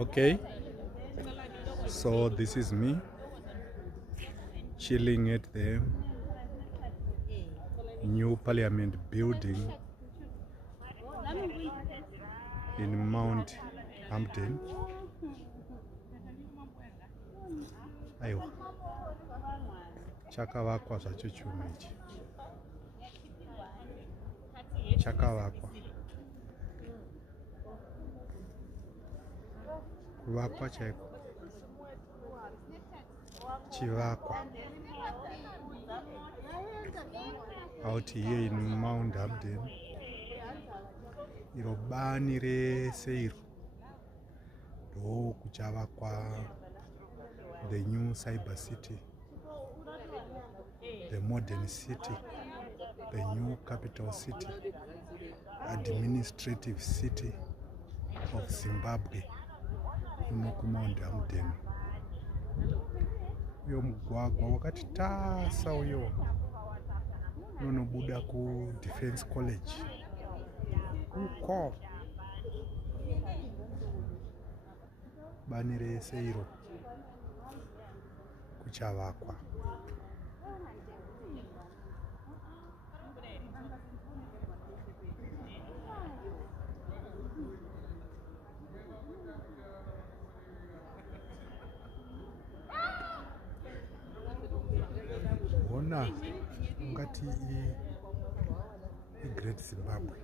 Okay, so this is me chilling at the new parliament building in Mount Hampden. Aiwa, chakavakwa zvacho chuma ichi, chakavakwa, kuvakwa chaiko, chivakwa. Out here in Mount Hampden, iro bani rese iro ndo kuchavakwa the new cyber city, the modern city, the new capital city, administrative city of Zimbabwe, uno kuMount Hampden. Uyo mugwagwa wakati tasa uyo unonobuda kuDefense College uko bani rese iro kuchavakwa. Ona ungati i Great Zimbabwe.